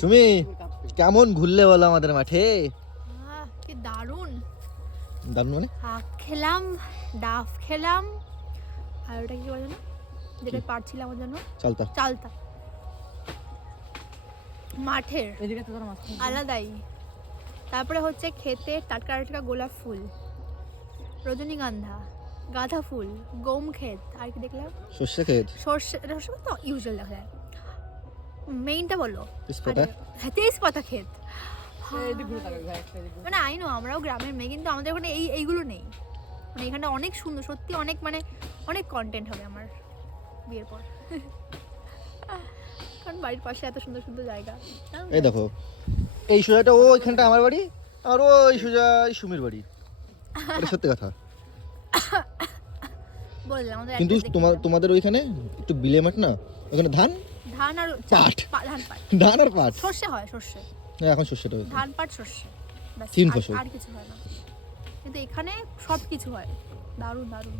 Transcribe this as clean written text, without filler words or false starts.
সুমি কেমন ঘুরলে বলো আমাদের মাঠে? কি দারুণ দারুণ মানে হাঁক খেলাম, ডাফ খেলাম, আর ওটা কি বলে না যেটা পারছিলাম আমার জন্য চালতা চালতা। মাঠের আলাদাই। তারপরে হচ্ছে খেতে টাটকা টাটকা গোলাপ ফুল, রজনীগন্ধা, গাঁদা ফুল, গম ক্ষেত, আর কি দেখলাম সর্ষে ক্ষেত, সর্ষে তো ইউজুয়াল দেখা যায়। মেইনটা বলো তেজপাতা। তেজপাতা ক্ষেত। মানে আই নো আমরাও গ্রামের মেয়ে, কিন্তু আমাদের ওখানে এইগুলো নেই। মানে এখানে অনেক সুন্দর, সত্যি অনেক, মানে অনেক কন্টেন্ট হবে আমার বিয়ের পর। কারণ বাড়ির পাশে এত সুন্দর সুন্দর জায়গা। এই দেখো এই সোজাটা ও এখানটা আমার বাড়ি, আর ওই সোজা সুমির বাড়ি। এটা সত্যি কথা। বললাম আমাদের কিন্তু তোমাদের ওইখানে একটু বিলে মাঠ না, ওখানে ধান আর পাট, ধান পাট, ধান আর পাট। সর্ষে হয়, সর্ষে। হ্যাঁ, এখন সর্ষেটা হয়েছে। ধান পাট সর্ষে, ব্যাস, তিন ফসল। আর কিছু হয় না। কিন্তু এখানে সব কিছু হয়। দারুণ দারুণ।